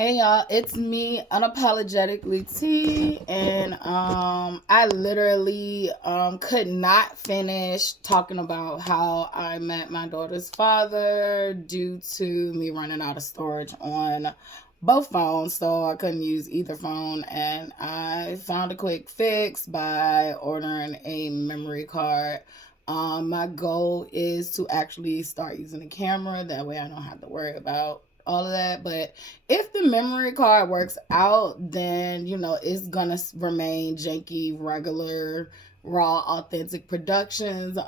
Hey y'all, it's me, unapologetically T, and I literally could not finish talking about how I met my daughter's father due to me running out of storage on both phones, so I couldn't use either phone, and I found a quick fix by ordering a memory card. My goal is to actually start using a camera. That way, I don't have to worry about all of that. But if the memory card works out, then it's gonna remain janky, regular, raw, authentic productions.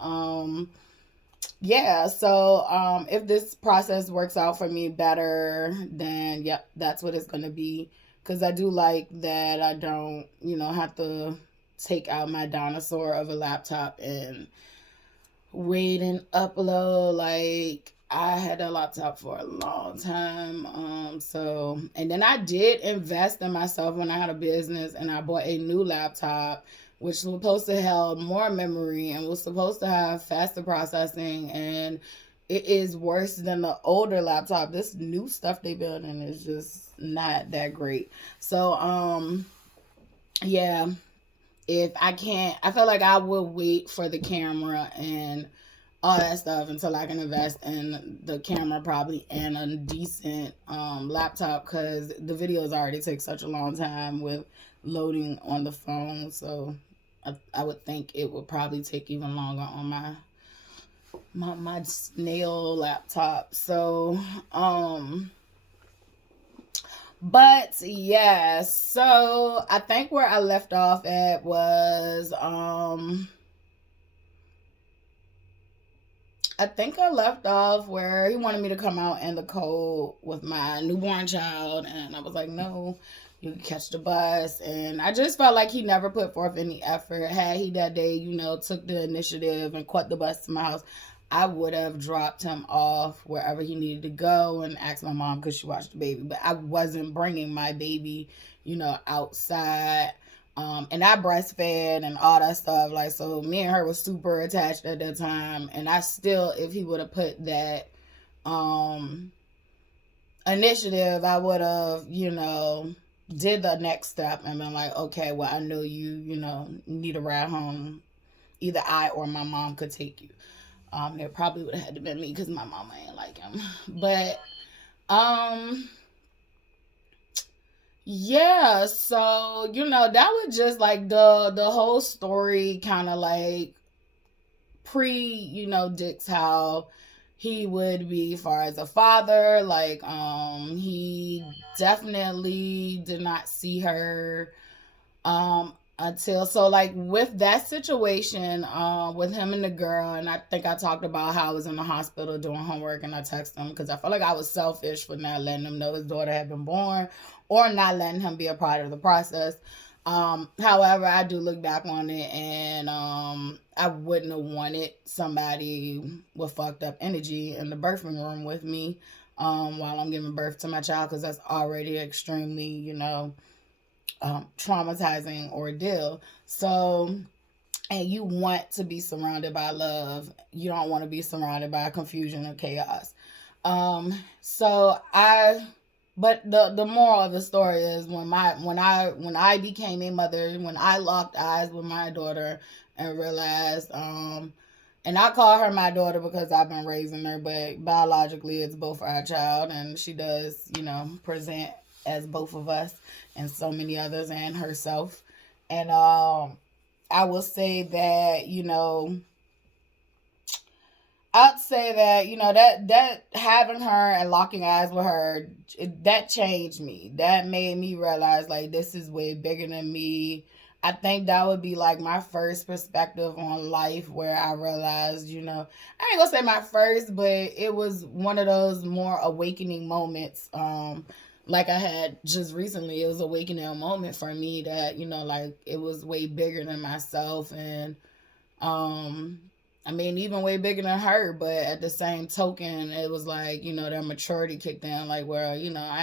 Yeah. So if this process works out for me better, then yep, that's what it's gonna be. Because I do like that I don't, have to take out my dinosaur of a laptop and wait and upload. Like I had a laptop for a long time. And then I did invest in myself when I had a business, and I bought a new laptop which was supposed to have more memory and was supposed to have faster processing, and it is worse than the older laptop. This new stuff they building is just not that great. So yeah, if I can't, I feel like I will wait for the camera and all that stuff until I can invest in the camera probably and a decent laptop, because the videos already take such a long time with loading on the phone. So I would think it would probably take even longer on my snail laptop. So but yeah, so I think where I left off at was I think I left off where he wanted me to come out in the cold with my newborn child, and I was like, no, you can catch the bus. And I just felt like he never put forth any effort. Had he that day, took the initiative and caught the bus to my house, I would have dropped him off wherever he needed to go and asked my mom could she watch the baby. But I wasn't bringing my baby, outside. And I breastfed and all that stuff. Like, so me and her was super attached at that time. And I still, if he would have put that initiative, I would have, did the next step and been like, okay, well, I know you need a ride home. Either I or my mom could take you. It probably would have had to been me because my mama ain't like him. But um yeah, so that was just like the whole story, kind of like pre Dick's, how he would be far as a father. Like he definitely did not see her until, so like with that situation with him and the girl. And I think I talked about how I was in the hospital doing homework, and I texted him because I felt like I was selfish for not letting him know his daughter had been born, or not letting him be a part of the process. However, I do look back on it, and I wouldn't have wanted somebody with fucked up energy in the birthing room with me while I'm giving birth to my child, because that's already extremely, traumatizing ordeal. So, and you want to be surrounded by love. You don't want to be surrounded by confusion and chaos. So I, but the moral of the story is when I became a mother, when I locked eyes with my daughter and realized, and I call her my daughter because I've been raising her, but biologically it's both our child, and she does, present as both of us and so many others and herself. And I will say that, I'd say that that having her and locking eyes with her, that changed me. That made me realize like this is way bigger than me. I think that would be like my first perspective on life, where I realized, I ain't gonna say my first, but it was one of those more awakening moments. Like I had just recently, it was an awakening moment for me that, like it was way bigger than myself. And um I mean, even way bigger than her, but at the same token, it was like, their maturity kicked in, like, well, I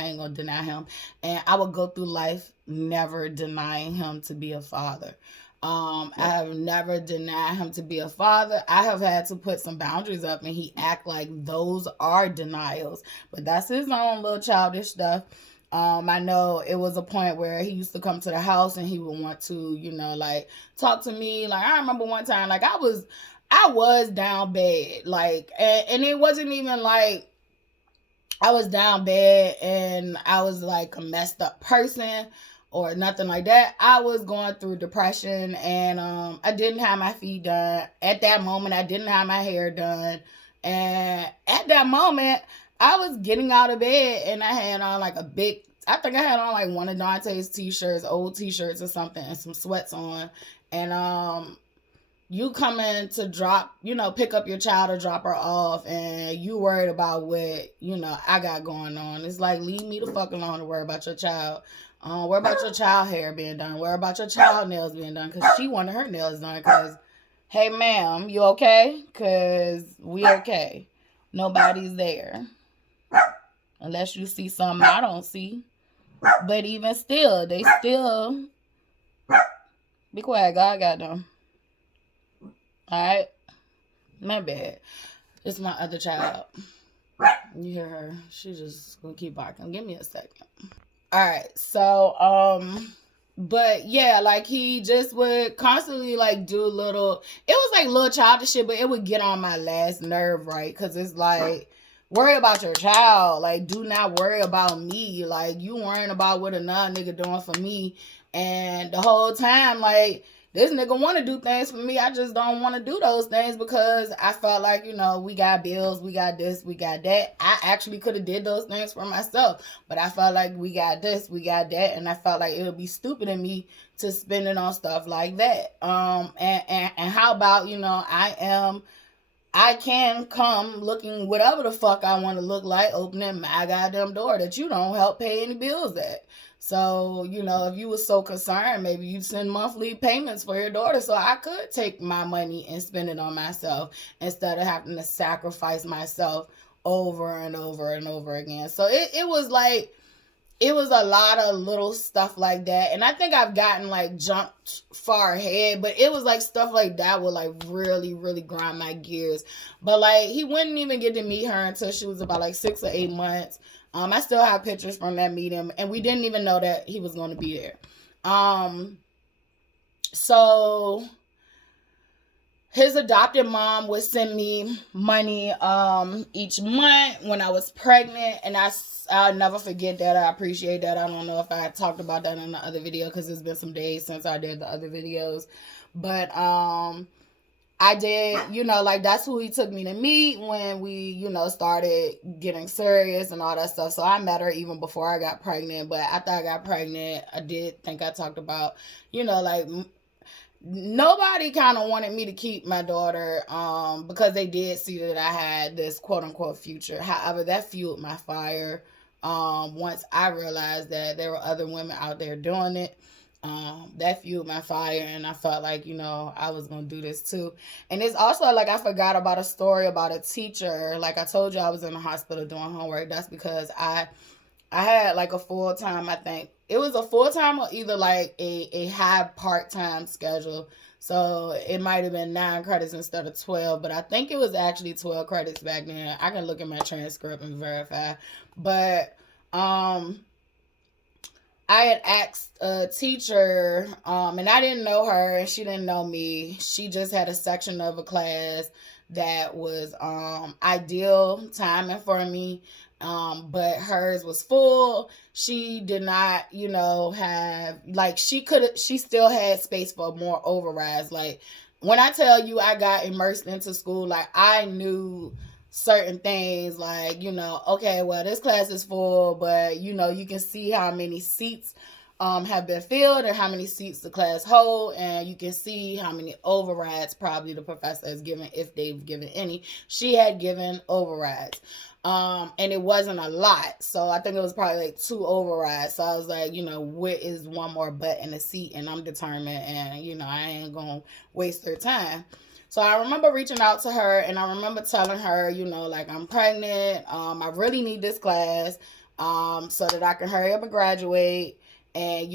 ain't gonna deny him. And I would go through life never denying him to be a father. I have never denied him to be a father. I have had to put some boundaries up, and he act like those are denials. But that's his own little childish stuff. I know it was a point where he used to come to the house and he would want to, like talk to me. Like I remember one time, like I was down bad, like, and it wasn't even like I was down bad and I was like a messed up person or nothing like that. I was going through depression and I didn't have my feet done. At that moment, I didn't have my hair done. And at that moment, I was getting out of bed and I had on like I think I had on like one of Dante's t-shirts, old t-shirts or something, and some sweats on. And you coming to drop, pick up your child or drop her off, and you worried about what, I got going on. It's like, leave me the fuck alone to worry about your child. Worry about your child hair being done. Worry about your child nails being done, because she wanted her nails done. Because, hey, ma'am, you okay? Because we okay. Nobody's there. Unless you see something I don't see. But even still, they still... Be quiet, God got them. Alright? My bad. It's my other child. You hear her? She just gonna keep barking. Give me a second. Alright, so, but yeah, like he just would constantly like do little, it was like little childish shit, but it would get on my last nerve, right? Because it's like, worry about your child. Like, do not worry about me. Like, you worrying about what another nigga doing for me. And the whole time, like, this nigga want to do things for me. I just don't want to do those things because I felt like, we got bills, we got this, we got that. I actually could have did those things for myself, but I felt like we got this, we got that, and I felt like it would be stupid of me to spend it on stuff like that. And how about, I can come looking whatever the fuck I want to look like, opening my goddamn door that you don't help pay any bills at. So, if you were so concerned, maybe you send monthly payments for your daughter so I could take my money and spend it on myself instead of having to sacrifice myself over and over and over again. So it was like, it was a lot of little stuff like that. And I think I've gotten like jumped far ahead, but it was like stuff like that would like really, really grind my gears. But like, he wouldn't even get to meet her until she was about like 6 or 8 months. I still have pictures from that meeting, and we didn't even know that he was going to be there. So his adopted mom would send me money each month when I was pregnant, and I'll never forget that. I appreciate that. I don't know if I talked about that in the other video because it's been some days since I did the other videos, but I did, like that's who he took me to meet when we, started getting serious and all that stuff. So I met her even before I got pregnant. But after I got pregnant, I did think I talked about, like nobody kind of wanted me to keep my daughter because they did see that I had this quote unquote future. However, that fueled my fire once I realized that there were other women out there doing it. That fueled my fire, and I felt like, I was going to do this too. And it's also like I forgot about a story about a teacher. Like I told you, I was in the hospital doing homework. That's because I had like a full-time, I think. It was a full-time or either like a high part-time schedule. So it might have been 9 credits instead of 12, but I think it was actually 12 credits back then. I can look at my transcript and verify. But, I had asked a teacher, and I didn't know her, and she didn't know me. She just had a section of a class that was ideal timing for me, but hers was full. She did not, have, like, she still had space for more overrides. Like, when I tell you I got immersed into school, like, I knew certain things, like, okay, well, this class is full, but you can see how many seats have been filled and how many seats the class hold, and you can see how many overrides probably the professor has given, if they've given any. She had given overrides, and it wasn't a lot, so I think it was probably like 2 overrides. So I was like, where is one more butt in the seat? And I'm determined, and I ain't gonna waste her time. So I remember reaching out to her, and I remember telling her, like, I'm pregnant. I really need this class so that I can hurry up and graduate. And,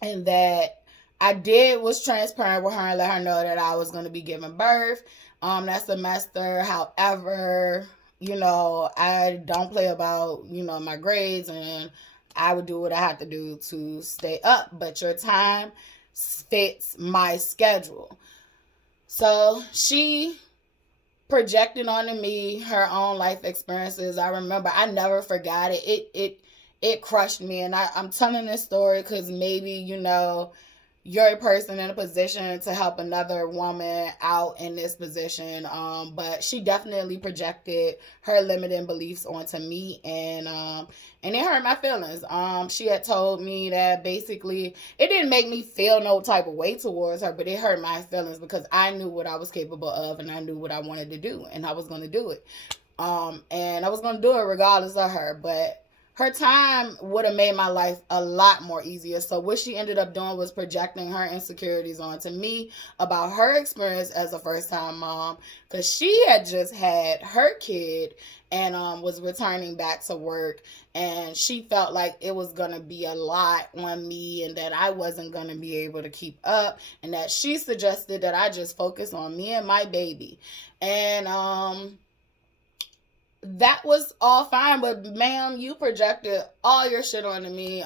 and that I was transparent with her and let her know that I was going to be giving birth that semester. However, I don't play about, my grades, and I would do what I had to do to stay up, but your time fits my schedule. So she projected onto me her own life experiences. I remember, I never forgot it. It crushed me, and I'm telling this story because maybe you're a person in a position to help another woman out in this position. But she definitely projected her limiting beliefs onto me, and it hurt my feelings. She had told me that basically it didn't make me feel no type of way towards her, but it hurt my feelings because I knew what I was capable of, and I knew what I wanted to do, and I was going to do it. And I was going to do it regardless of her, but her time would have made my life a lot more easier. So what she ended up doing was projecting her insecurities onto me about her experience as a first time mom, because she had just had her kid and was returning back to work, and she felt like it was going to be a lot on me and that I wasn't going to be able to keep up, and that she suggested that I just focus on me and my baby. And that was all fine, but ma'am, you projected all your shit onto me.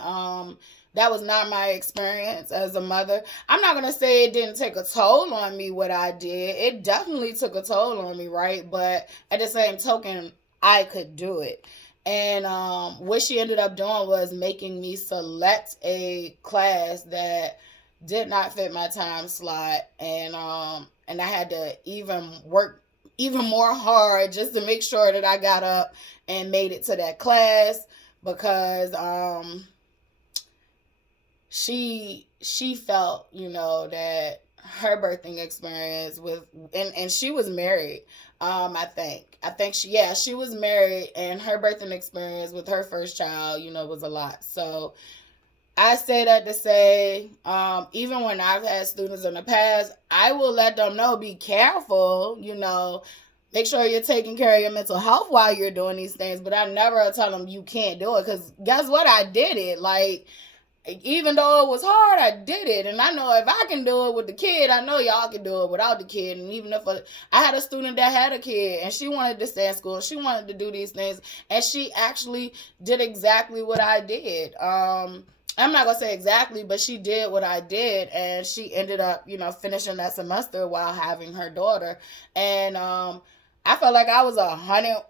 That was not my experience as a mother. I'm not gonna say it didn't take a toll on me what I did. It definitely took a toll on me, right? But at the same token, I could do it. And what she ended up doing was making me select a class that did not fit my time slot, and I had to even work even more hard just to make sure that I got up and made it to that class, because she felt, that her birthing experience with, and she was married. I think she was married, and her birthing experience with her first child, was a lot. So I say that to say, even when I've had students in the past, I will let them know, be careful, make sure you're taking care of your mental health while you're doing these things. But I never tell them you can't do it, because guess what? I did it. Like, even though it was hard, I did it. And I know if I can do it with the kid, I know y'all can do it without the kid. And even if I had a student that had a kid and she wanted to stay in school, she wanted to do these things, and she actually did exactly what I did. I'm not gonna say exactly, but she did what I did, and she ended up, finishing that semester while having her daughter. And I felt like I was 100%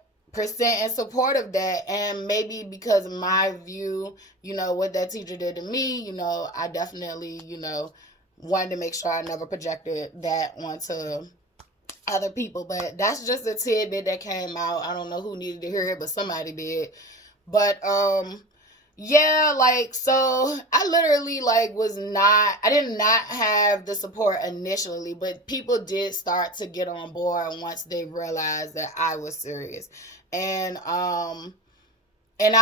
in support of that. And maybe because of my view, what that teacher did to me, I definitely, wanted to make sure I never projected that onto other people. But that's just a tidbit that came out. I don't know who needed to hear it, but somebody did. But yeah, like, so I literally, like, I did not have the support initially, but people did start to get on board once they realized that I was serious. And I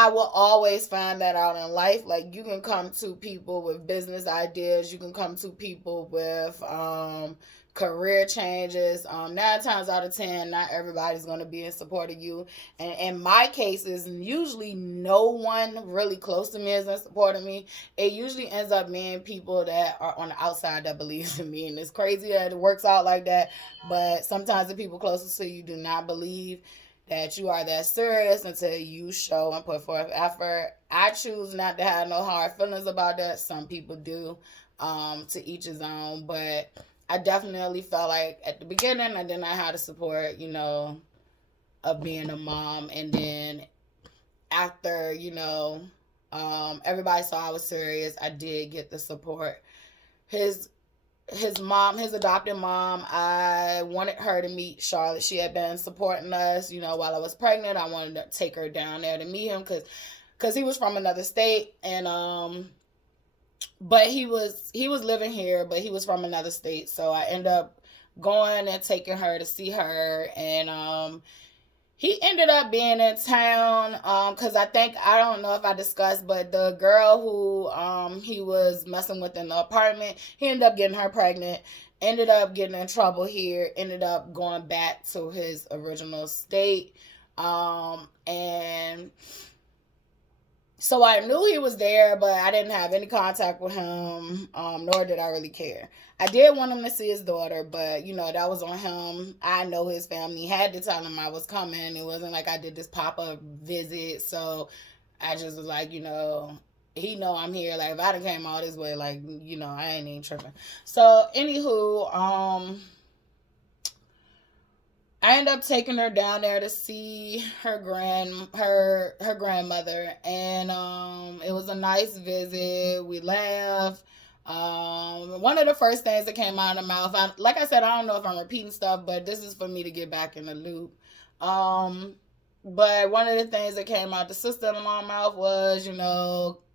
will always find that out in life. Like, you can come to people with business ideas. You can come to people with career changes. 9 times out of 10, not everybody's going to be in support of you. And in my cases, usually no one really close to me is in support of me. It usually ends up being people that are on the outside that believes in me. And it's crazy that it works out like that. But sometimes the people closest to you do not believe that you are that serious until you show and put forth effort. I choose not to have no hard feelings about that. Some people do, to each his own. But I definitely felt like at the beginning I did not have the support, of being a mom. And then after, everybody saw I was serious, I did get the support. His adopted mom, I wanted her to meet Charlotte. She had been supporting us, while I was pregnant. I wanted to take her down there to meet him because he was from another state, and but he was living here, but he was from another state. So I ended up going and taking her to see her, and he ended up being in town, because I don't know if I discussed, but the girl who he was messing with in the apartment, he ended up getting her pregnant, ended up getting in trouble here, ended up going back to his original state. And So I knew he was there, but I didn't have any contact with him, nor did I really care. I did want him to see his daughter, but that was on him. I know his family had to tell him I was coming. It wasn't like I did this pop up visit, so I just was like, he know I'm here. Like if I done came all this way, like I ain't even tripping. So anywho, I ended up taking her down there to see her grandmother, and it was a nice visit. We laughed. One of the first things that came out of the mouth, like I said, I don't know if I'm repeating stuff, but this is for me to get back in the loop. But one of the things that came out the sister-in-law's mouth was,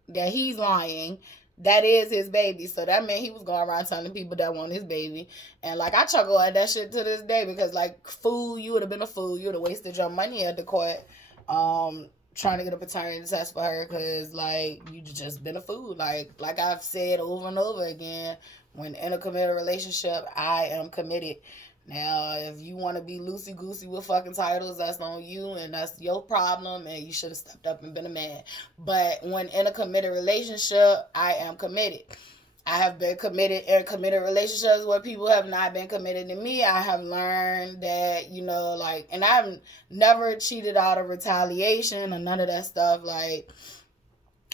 that he's lying. That is his baby. So that meant he was going around telling people that want his baby. And like I chuckle at that shit to this day because like fool, you would have been a fool. You would have wasted your money at the court trying to get a paternity test for her because like you just been a fool. Like I've said over and over again, when in a committed relationship, I am committed. Now, if you want to be loosey-goosey with fucking titles, that's on you, and that's your problem, and you should have stepped up and been a man. But when in a committed relationship, I am committed. I have been committed in committed relationships where people have not been committed to me. I have learned that, and I've never cheated out of retaliation or none of that stuff. Like,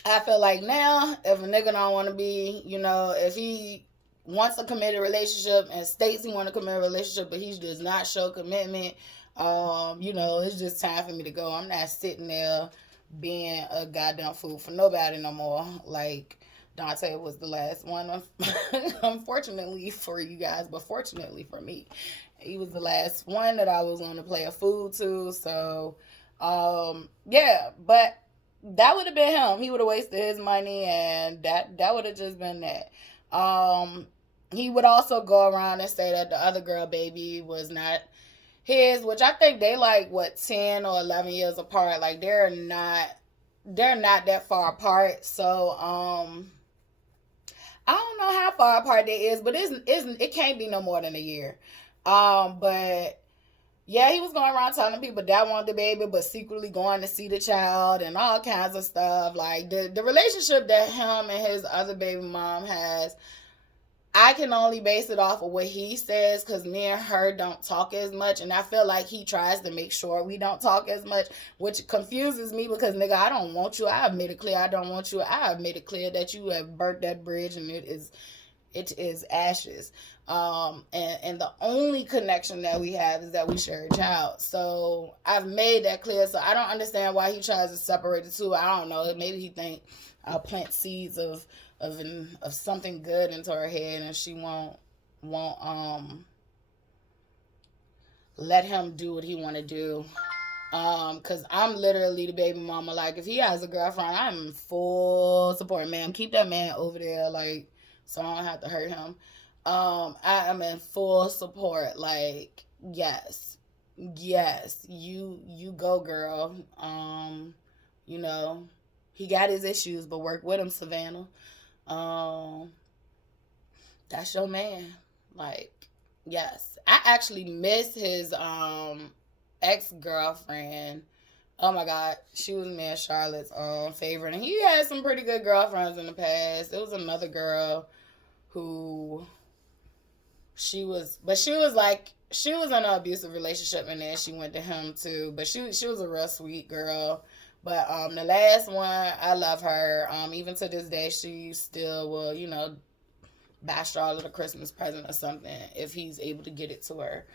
I feel like now, if a nigga don't want to be, if he wants a committed relationship and states he wants a committed relationship, but he does not show commitment, it's just time for me to go. I'm not sitting there being a goddamn fool for nobody no more. Like, Dante was the last one, unfortunately for you guys, but fortunately for me. He was the last one that I was going to play a fool to, so, yeah, but that would have been him. He would have wasted his money, and that would have just been that. He would also go around and say that the other girl baby was not his, which I think they 10 or 11 years apart. Like they're not that far apart. So I don't know how far apart they is, but it can't be no more than a year. But yeah, he was going around telling people that wanted the baby, but secretly going to see the child and all kinds of stuff. Like the relationship that him and his other baby mom has, I can only base it off of what he says because me and her don't talk as much. And I feel like he tries to make sure we don't talk as much, which confuses me because, nigga, I don't want you. I have made it clear I don't want you. I have made it clear that you have burnt that bridge and it is ashes. And the only connection that we have is that we share a child. So I've made that clear. So I don't understand why he tries to separate the two. I don't know. Maybe he think I'll plant seeds of something good into her head and she won't let him do what he want to do. Cause I'm literally the baby mama. Like if he has a girlfriend, I'm full support. Man, keep that man over there, like, so I don't have to hurt him. I am in full support. Like, yes, you go, girl. He got his issues, but work with him, Savannah. That's your man. Like, yes. I actually miss his ex-girlfriend. Oh my God, she was me and Charlotte's favorite, and he had some pretty good girlfriends in the past. There was another girl who she was in an abusive relationship, and then she went to him too. But she was a real sweet girl. But the last one, I love her. Even to this day, she still will, buy Charlotte a Christmas present or something if he's able to get it to her.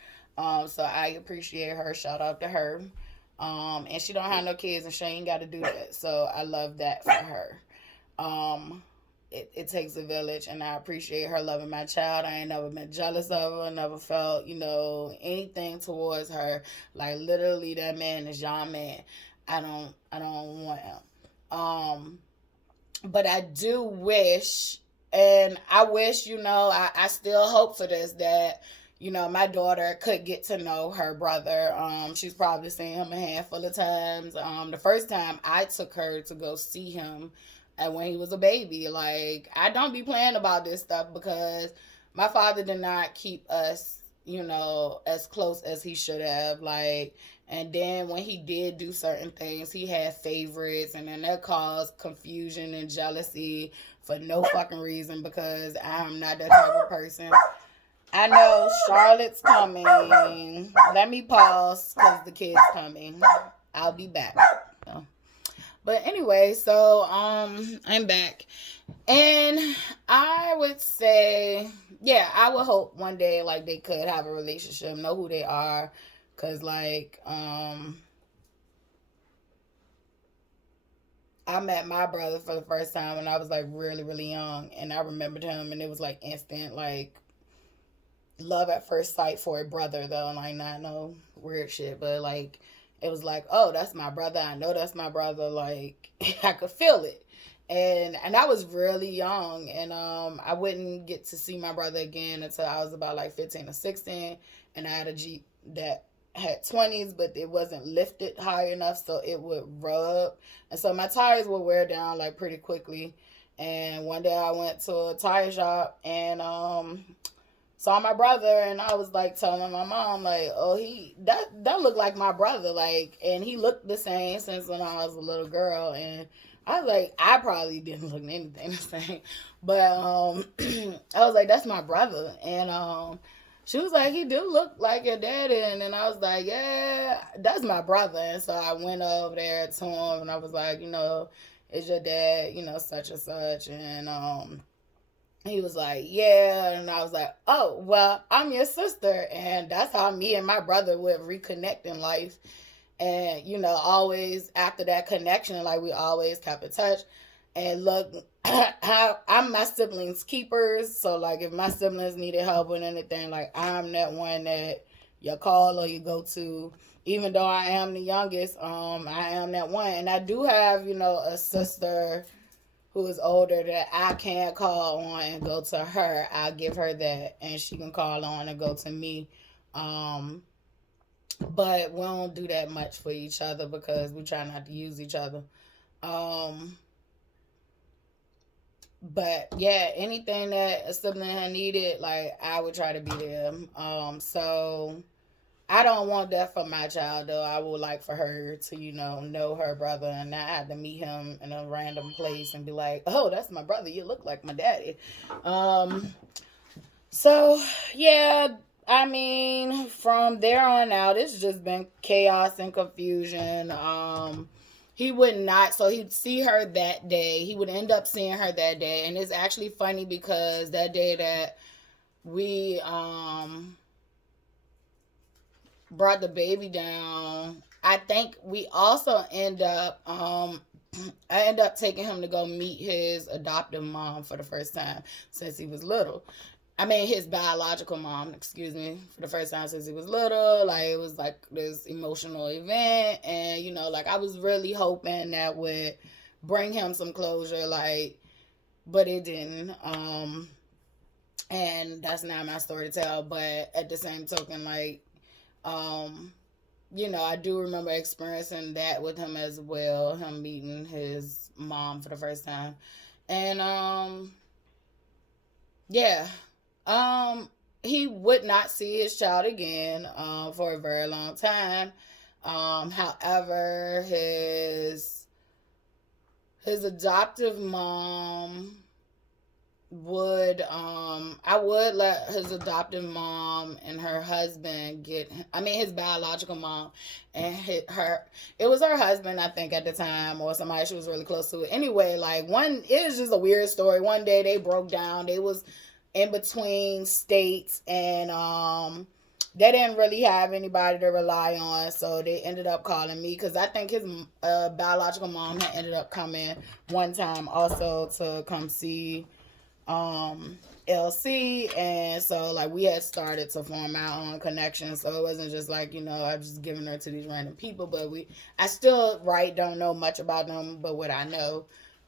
So I appreciate her. Shout out to her. And she don't have no kids, and she ain't got to do that. So I love that for her. It takes a village, and I appreciate her loving my child. I ain't never been jealous of her, never felt, anything towards her. Like literally, that man is your man. I don't want him. But I do wish, and I wish, I still hope for this, that, my daughter could get to know her brother. She's probably seen him a handful of times. The first time I took her to go see him when he was a baby. Like, I don't be playing about this stuff because my father did not keep us, as close as he should have. Like, And then when he did do certain things, he had favorites, and then that caused confusion and jealousy for no fucking reason because I'm not that type of person. I know Charlotte's coming. Let me pause because the kid's coming. I'll be back. But anyway, so I'm back. And I would say, yeah, I would hope one day like they could have a relationship, know who they are. Cause like I met my brother for the first time when I was like really, really young, and I remembered him, and it was like instant like love at first sight for a brother though, and like not no weird shit, but like it was like, oh, that's my brother. I know that's my brother. Like I could feel it. And I was really young, and I wouldn't get to see my brother again until I was about like 15 or 16, and I had a Jeep that had 20s, but it wasn't lifted high enough, so it would rub, and so my tires would wear down like pretty quickly. And one day I went to a tire shop and saw my brother, and I was like telling my mom like, oh, he that looked like my brother, like, and he looked the same since when I was a little girl. And I was like, I probably didn't look anything the same, but I was like, that's my brother. And she was like, he do look like your daddy. And then I was like, yeah, that's my brother. And so I went over there to him, and I was like, is your dad, such and such? And he was like, yeah. And I was like, oh, well, I'm your sister. And that's how me and my brother would reconnect in life. And, always after that connection, like we always kept in touch. And look, I'm my siblings' keepers. So, like, if my siblings needed help with anything, like, I'm that one that you call or you go to. Even though I am the youngest, I am that one. And I do have, a sister who is older that I can call on and go to her. I'll give her that, and she can call on and go to me. But we don't do that much for each other because we try not to use each other. But yeah, anything that a sibling had needed, like I would try to be there. So I don't want that for my child though. I would like for her to, know her brother and not have to meet him in a random place and be like, oh, that's my brother. You look like my daddy. So yeah, I mean, from there on out, it's just been chaos and confusion. He would not, so he'd see her that day. He would end up seeing her that day. And it's actually funny because that day that we brought the baby down, I think we also end up I end up taking him to go meet his adoptive mom for the first time since he was little. I mean, his biological mom, excuse me, for the first time since he was little. Like, it was like this emotional event. And, like, I was really hoping that would bring him some closure, like, but it didn't. And that's not my story to tell. But at the same token, like, I do remember experiencing that with him as well, him meeting his mom for the first time. And, yeah. He would not see his child again, for a very long time. However, his adoptive mom would I would let his adoptive mom and her husband his biological mom and it was her husband, I think, at the time, or somebody she was really close to. Anyway, like, it was just a weird story. One day they broke down. They was in between states, and they didn't really have anybody to rely on, so they ended up calling me because I think his biological mom had ended up coming one time also to come see LC. And so, like, we had started to form our own connection, so it wasn't just like, I was just giving her to these random people. But I still don't know much about them, but what I know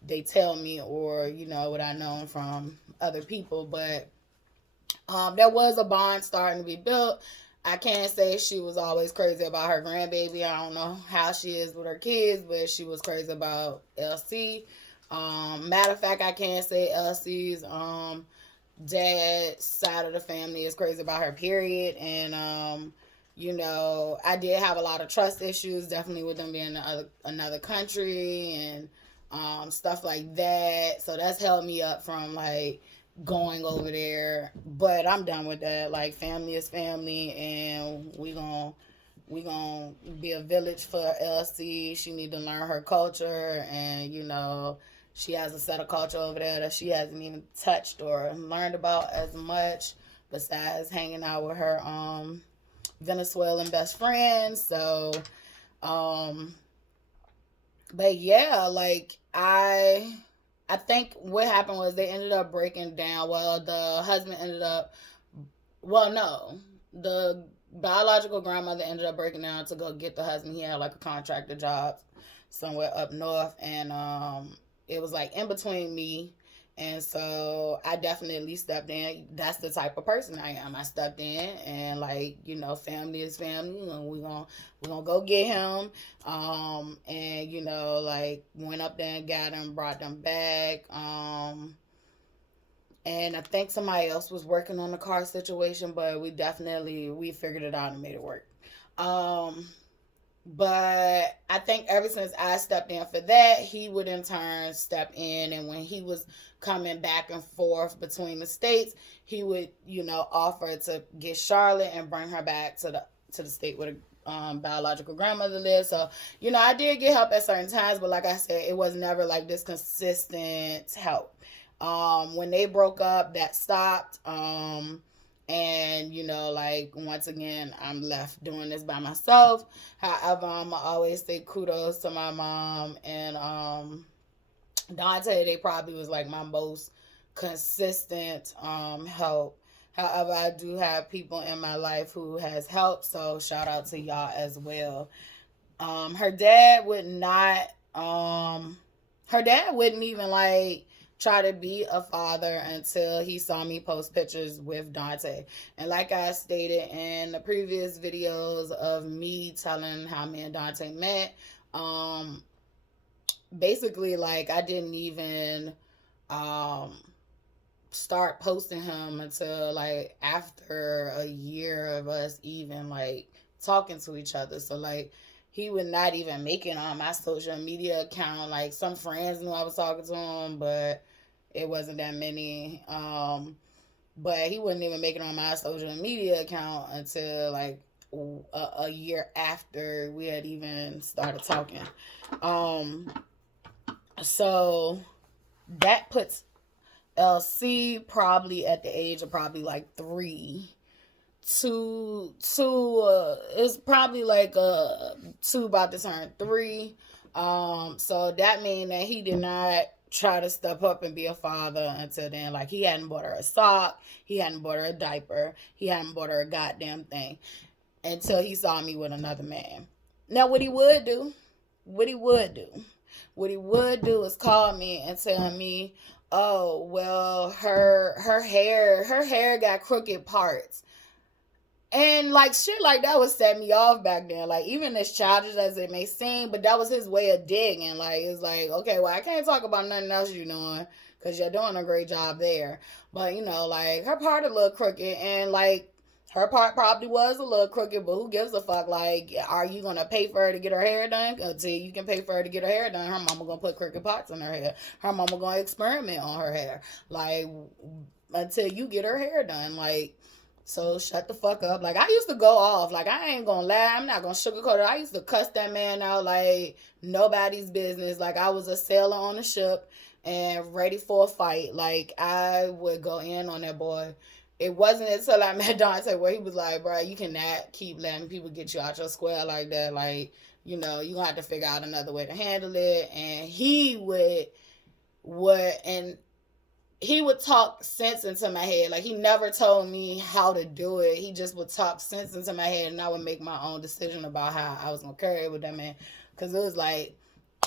they tell me, or what I know from other people. But there was a bond starting to be built. I can't say she was always crazy about her grandbaby. I don't know how she is with her kids, but she was crazy about LC. Matter of fact, I can't say LC's dad's side of the family is crazy about her, period. And You know, I did have a lot of trust issues, definitely with them being in another country and stuff like that. So that's held me up from like going over there. But I'm done with that. Like family is family, and we gonna be a village for Elsie. She need to learn her culture, and you know, she has a set of culture over there that she hasn't even touched or learned about as much. Besides hanging out with her Venezuelan best friend. So, um, but yeah, like I think what happened was they ended up breaking down. Well, the husband ended up. Well, no, the biological grandmother ended up breaking down to go get the husband. He had like a contractor job somewhere up north, and it was like in between me. And so I definitely stepped in. That's the type of person I am. I stepped in, and like you know, family is family. You know, we gonna go get him. And you know, like went up there and got him, brought them back. And I think somebody else was working on the car situation, but we figured it out and made it work. Um, but I think ever since I stepped in for that, he would in turn step in. And when he was coming back and forth between the states, he would, you know, offer to get Charlotte and bring her back to the state where the biological grandmother lives. So, you know, I did get help at certain times, but like I said, it was never like this consistent help. When they broke up, that stopped. And you know, like once again, I'm left doing this by myself. However, I always say kudos to my mom and Dante. They probably was like my most consistent help. However, I do have people in my life who has helped, so shout out to y'all as well. Her dad would not her dad wouldn't even like try to be a father until he saw me post pictures with Dante. And like I stated in the previous videos of me telling how me and Dante met, um, basically like I didn't even um start posting him until like after a year of us even like talking to each other. So like he would not even make it on my social media account. Like some friends knew I was talking to him, but it wasn't that many. But he wouldn't even make it on my social media account until like a year after we had even started talking. Um, so that puts LC probably at the age of probably like 3 two it's probably like two about to turn 3. So that mean that he did not try to step up and be a father until then. Like he hadn't bought her a sock, he hadn't bought her a diaper, he hadn't bought her a goddamn thing until he saw me with another man. Now what he would do what he would do is call me and tell me, oh well, her hair got crooked parts. And like shit like that would set me off back then. Like even as childish as it may seem, but that was his way of digging. Like it's like, okay, well I can't talk about nothing else you're doing because you're doing a great job there. But you know, like her part a little crooked, and like her part probably was a little crooked, but who gives a fuck? Like, are you gonna pay for her to get her hair done? Until you can pay for her to get her hair done, her mama gonna put crooked parts in her hair. Her mama gonna experiment on her hair. Like until you get her hair done. Like so shut the fuck up. Like I used to go off. Like I ain't gonna lie. I'm not gonna sugarcoat it. I used to cuss that man out like nobody's business. Like I was a sailor on a ship and ready for a fight. Like I would go in on that boy. It wasn't until I met Dante where he was like, bro, you cannot keep letting people get you out your square like that. Like, you know, you gonna have to figure out another way to handle it. And and he would talk sense into my head. Like he never told me how to do it. He just would talk sense into my head, and I would make my own decision about how I was gonna carry it with that man. Cause it was like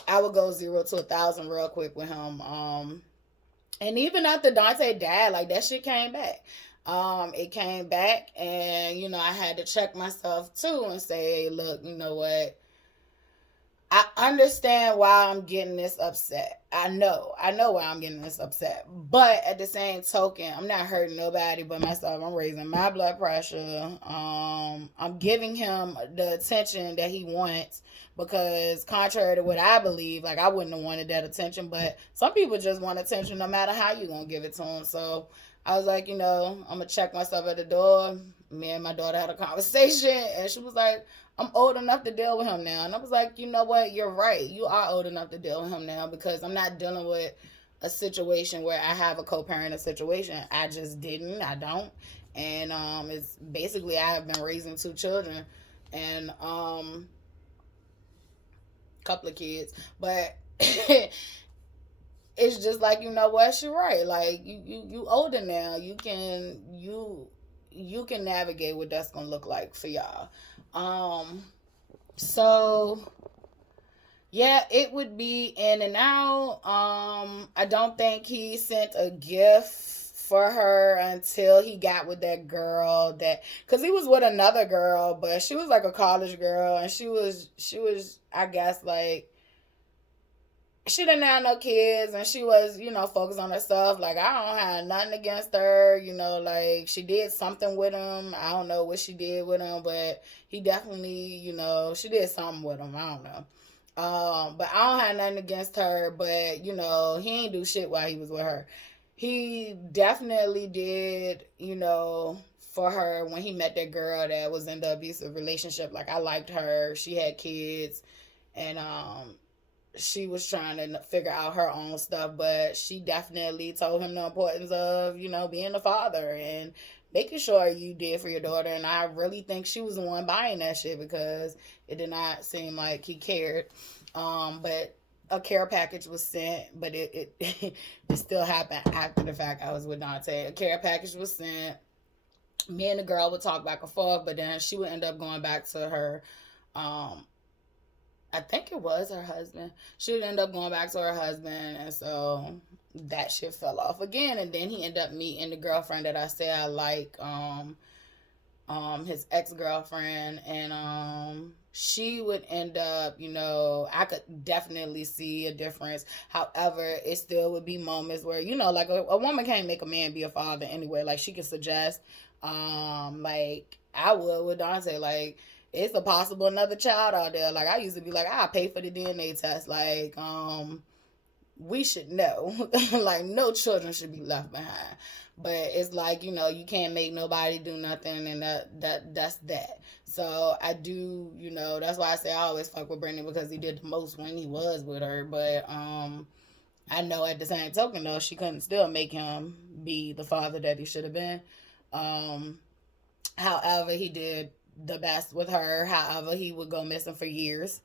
I would go 0 to 1,000 real quick with him. And even after Dante died, like that shit came back. It came back, and you know I had to check myself too and say, hey, look, you know what? I understand why I'm getting this upset. I know why I'm getting this upset. But at the same token, I'm not hurting nobody but myself. I'm raising my blood pressure. I'm giving him the attention that he wants because contrary to what I believe, like I wouldn't have wanted that attention, but some people just want attention no matter how you gonna give it to them. So I was like, I'm gonna check myself at the door. Me and my daughter had a conversation, and she was like, I'm old enough to deal with him now. And I was like, you know what? You're right. You are old enough to deal with him now because I'm not dealing with a situation where I have a co-parenting situation. I just didn't. I don't. And it's basically I have been raising two children and a couple of kids, but it's just like you know what? You're right. Like you older now. You can navigate what that's gonna look like for y'all. Um, so yeah, it would be in and out. I don't think he sent a gift for her until he got with that girl that because he was with another girl, but she was like a college girl, and she was I guess like she didn't have no kids and she was, focused on herself. Like I don't have nothing against her, like she did something with him. I don't know what she did with him, but he definitely, she did something with him. I don't know. But I don't have nothing against her, but he ain't do shit while he was with her. He definitely did, for her when he met that girl that was in the abusive relationship. Like I liked her. She had kids and she was trying to figure out her own stuff, but she definitely told him the importance of, being a father and making sure you did for your daughter. And I really think she was the one buying that shit because it did not seem like he cared. But a care package was sent, but it it still happened after the fact. I was with Dante. A care package was sent. Me and the girl would talk back and forth, but then she would end up going back to her um I think it was her husband. She would end up going back to her husband, and so that shit fell off again. And then he ended up meeting the girlfriend that I say I like, his ex girlfriend, and she would end up, I could definitely see a difference. However, it still would be moments where, like a woman can't make a man be a father anyway. Like she could suggest, like I would with Dante, like it's a possible another child out there. Like I used to be like, I'll pay for the DNA test. Like, we should know. Like no children should be left behind. But it's like, you can't make nobody do nothing and that's that. So I do, that's why I say I always fuck with Brandon because he did the most when he was with her. But I know at the same token though, she couldn't still make him be the father that he should have been. Um However, he did the best with her. However, he would go missing for years.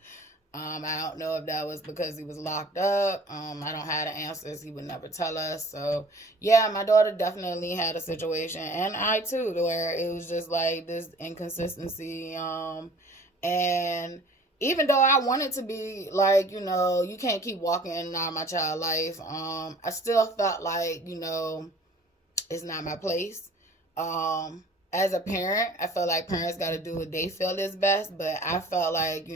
I don't know if that was because he was locked up. I don't have the answers. He would never tell us. So, yeah, my daughter definitely had a situation, and I too, where it was just like this inconsistency. And even though I wanted to be like, you can't keep walking in and out of my child life, I still felt like, it's not my place. As a parent, I feel like parents got to do what they feel is best, but I felt like,